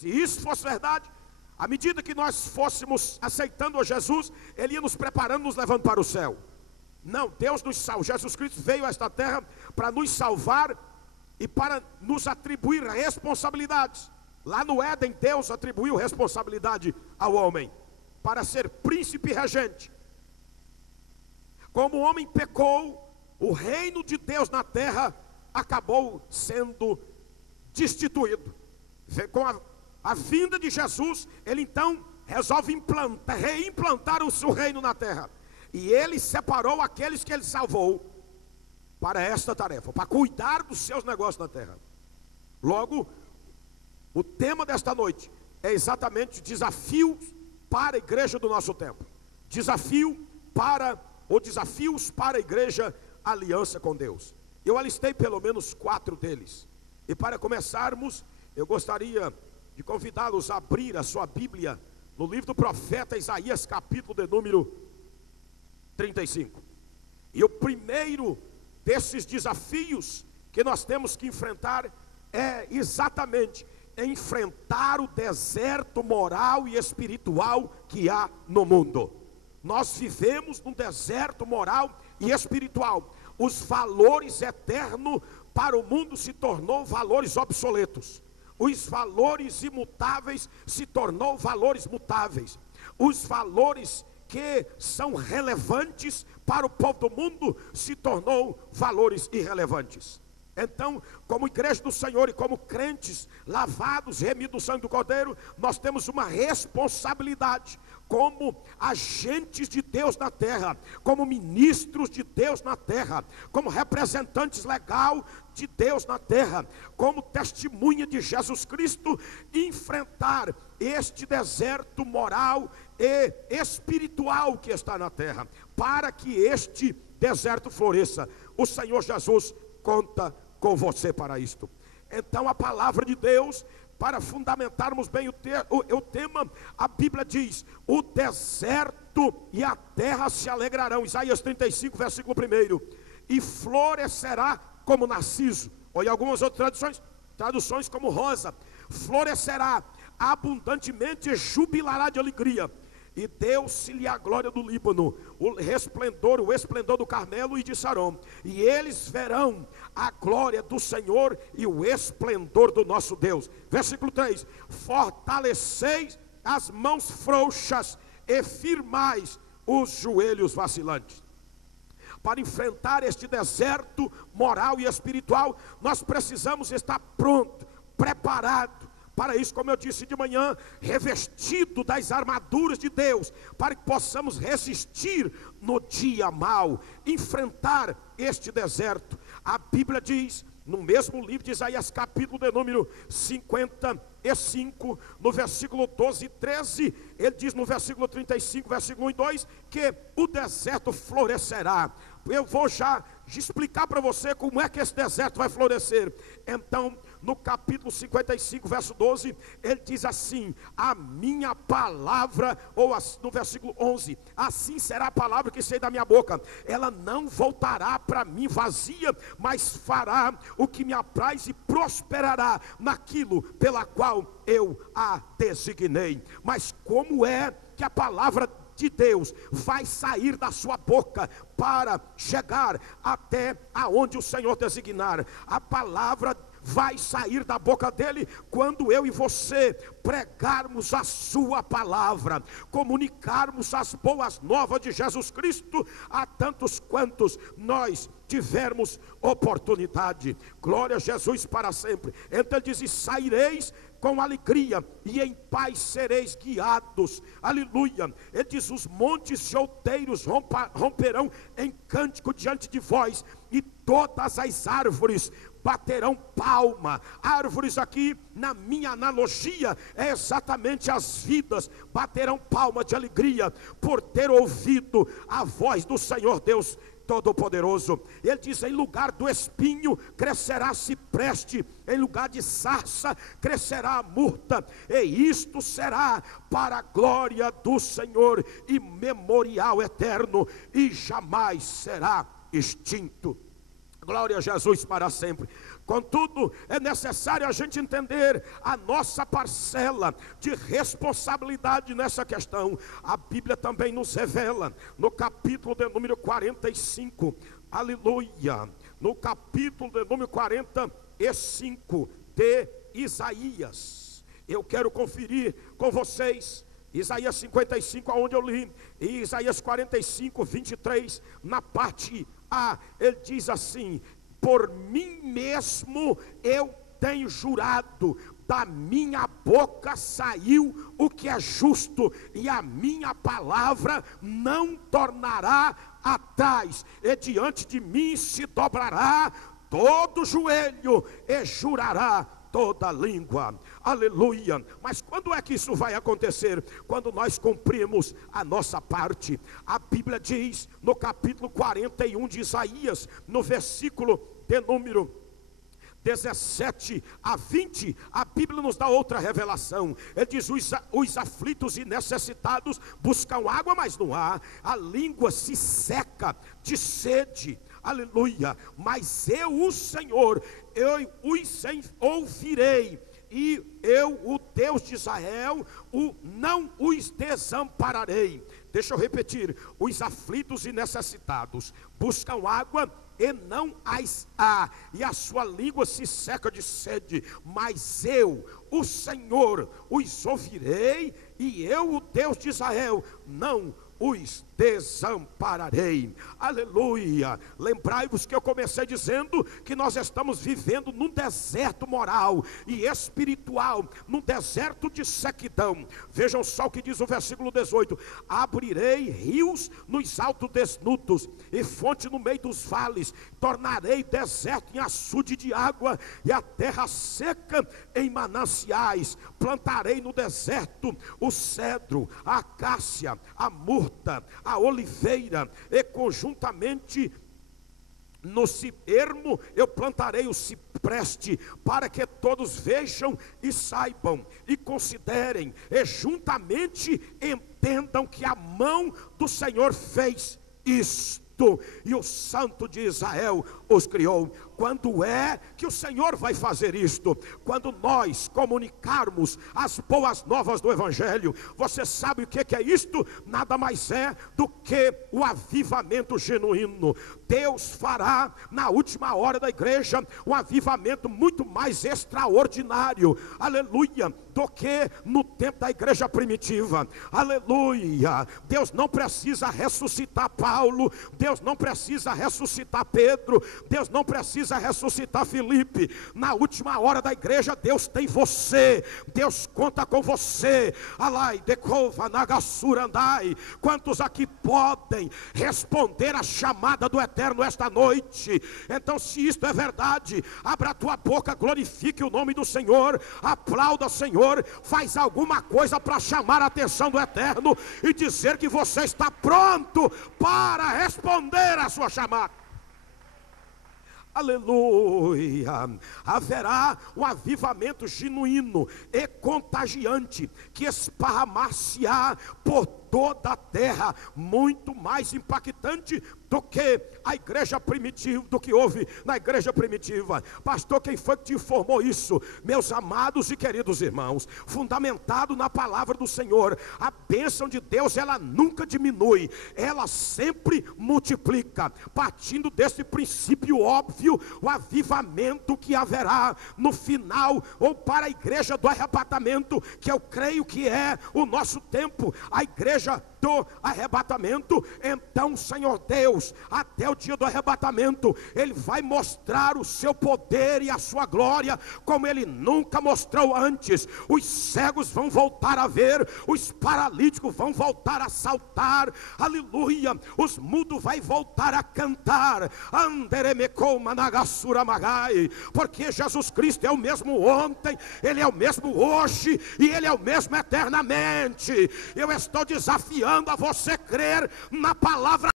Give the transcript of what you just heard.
Se isso fosse verdade, à medida que nós fôssemos aceitando a Jesus, Ele ia nos preparando, nos levando para o céu. Não, Deus nos salva. Jesus Cristo veio a esta terra para nos salvar e para nos atribuir responsabilidades. Lá no Éden, Deus atribuiu responsabilidade ao homem para ser príncipe e regente. Como o homem pecou, o reino de Deus na terra acabou sendo destituído. Com a vinda de Jesus, Ele então resolve reimplantar o seu reino na terra. E Ele separou aqueles que Ele salvou para esta tarefa, para cuidar dos seus negócios na terra. Logo, o tema desta noite é exatamente desafios para a igreja do nosso tempo. Desafios para a igreja aliança com Deus. Eu alistei pelo menos 4 deles. E para começarmos, eu gostaria de convidá-los a abrir a sua Bíblia no livro do profeta Isaías, capítulo de número 35. E o primeiro desses desafios que nós temos que enfrentar é exatamente enfrentar o deserto moral e espiritual que há no mundo. Nós vivemos num deserto moral e espiritual. Os valores eternos para o mundo se tornou valores obsoletos. Os valores imutáveis se tornou valores mutáveis. Os valores que são relevantes para o povo do mundo se tornou valores irrelevantes. Então, como igreja do Senhor e como crentes lavados, remidos do sangue do Cordeiro, nós temos uma responsabilidade como agentes de Deus na terra, como ministros de Deus na terra, como representantes legais de Deus na terra, como testemunha de Jesus Cristo, enfrentar este deserto moral e espiritual que está na terra, para que este deserto floresça. O Senhor Jesus conta com você para isto. Então a palavra de Deus, para fundamentarmos bem o tema, a Bíblia diz: o deserto e a terra se alegrarão. Isaías 35, versículo 1. E florescerá como narciso. Olha algumas outras traduções como rosa. Florescerá abundantemente e jubilará de alegria. E deu-se-lhe a glória do Líbano, o esplendor do Carmelo e de Sarom. E eles verão a glória do Senhor e o esplendor do nosso Deus. Versículo 3: fortaleceis as mãos frouxas e firmais os joelhos vacilantes. Para enfrentar este deserto moral e espiritual, nós precisamos estar pronto, preparado. Para isso, como eu disse de manhã, revestido das armaduras de Deus, para que possamos resistir no dia mau, enfrentar este deserto. A Bíblia diz, no mesmo livro de Isaías, capítulo de número 55, no versículo 12 e 13, ele diz no versículo 35, versículo 1 e 2, que o deserto florescerá. Eu vou já explicar para você como é que esse deserto vai florescer. Então, no capítulo 55, verso 12, ele diz assim: a minha palavra, ou no versículo 11, assim será a palavra que sair da minha boca, ela não voltará para mim vazia, mas fará o que me apraz e prosperará naquilo pela qual eu a designei. Mas como é que a palavra de Deus vai sair da sua boca para chegar até aonde o Senhor designar? A palavra vai sair da boca dele quando eu e você pregarmos a sua palavra, comunicarmos as boas novas de Jesus Cristo a tantos quantos nós tivermos oportunidade. Glória a Jesus para sempre. Então ele diz: e saireis com alegria e em paz sereis guiados. Aleluia. Ele diz: os montes e outeiros romperão em cântico diante de vós, e todas as árvores baterão palma. Árvores aqui, na minha analogia, é exatamente as vidas, baterão palma de alegria por ter ouvido a voz do Senhor Deus Todo-Poderoso. Ele diz: em lugar do espinho crescerá cipreste, em lugar de sarça crescerá a murta, e isto será para a glória do Senhor e memorial eterno, e jamais será extinto. Glória a Jesus para sempre. Contudo, é necessário a gente entender a nossa parcela de responsabilidade nessa questão. A Bíblia também nos revela, no capítulo de número 45, aleluia, no capítulo de número 45 de Isaías. Eu quero conferir com vocês Isaías 55, aonde eu li, e Isaías 45, 23, na parte A, ele diz assim: por mim mesmo eu tenho jurado, da minha boca saiu o que é justo, e a minha palavra não tornará atrás, e diante de mim se dobrará todo joelho, e jurará toda língua, aleluia. Mas quando é que isso vai acontecer? Quando nós cumprimos a nossa parte. A Bíblia diz no capítulo 41 de Isaías, no versículo de número 17 a 20, a Bíblia nos dá outra revelação. Ele diz: os aflitos e necessitados buscam água, mas não há, a língua se seca de sede, aleluia. Mas eu, o Senhor, eu os ouvirei, e eu, o Deus de Israel, não os desampararei. Deixa eu repetir: os aflitos e necessitados buscam água e não as há, e a sua língua se seca de sede, mas eu, o Senhor, os ouvirei, e eu, o Deus de Israel, não os desampararei, aleluia. Lembrai-vos que eu comecei dizendo que nós estamos vivendo num deserto moral e espiritual, num deserto de sequidão. Vejam só o que diz o versículo 18: abrirei rios nos altos desnudos, e fonte no meio dos vales, tornarei deserto em açude de água, e a terra seca em mananciais. Plantarei no deserto o cedro, a acácia, a murta, a oliveira, e conjuntamente no ermo eu plantarei o cipreste, para que todos vejam e saibam, e considerem, e juntamente entendam que a mão do Senhor fez isto, e o Santo de Israel os criou. Quando é que o Senhor vai fazer isto? Quando nós comunicarmos as boas novas do Evangelho. Você sabe o que é isto? Nada mais é do que o avivamento genuíno. Deus fará na última hora da igreja um avivamento muito mais extraordinário, aleluia, do que no tempo da igreja primitiva, aleluia. Deus não precisa ressuscitar Paulo, Deus não precisa ressuscitar Pedro, Deus não precisa ressuscitar Filipe. Na última hora da igreja, Deus tem você, Deus conta com você. Alai, decova, nagassurandai. Quantos aqui podem responder a chamada do Eterno esta noite? Então, se isto é verdade, abra a tua boca, glorifique o nome do Senhor, aplauda o Senhor, faz alguma coisa para chamar a atenção do Eterno e dizer que você está pronto para responder a sua chamada. Aleluia. Haverá um avivamento genuíno e contagiante que esparramar-se-á por toda a terra, muito mais impactante do que a igreja primitiva, do que houve na igreja primitiva. Pastor, quem foi que te informou isso? Meus amados e queridos irmãos, fundamentado na palavra do Senhor, a bênção de Deus, ela nunca diminui, ela sempre multiplica. Partindo desse princípio óbvio, o avivamento que haverá no final, ou para a igreja do arrebatamento, que eu creio que é o nosso tempo, a igreja do arrebatamento. Então, Senhor Deus, até o dia do arrebatamento, Ele vai mostrar o seu poder e a sua glória como Ele nunca mostrou antes. Os cegos vão voltar a ver, os paralíticos vão voltar a saltar, aleluia, os mudos vai voltar a cantar, porque Jesus Cristo é o mesmo ontem, Ele é o mesmo hoje e Ele é o mesmo eternamente. Eu estou desafiando a você crer na palavra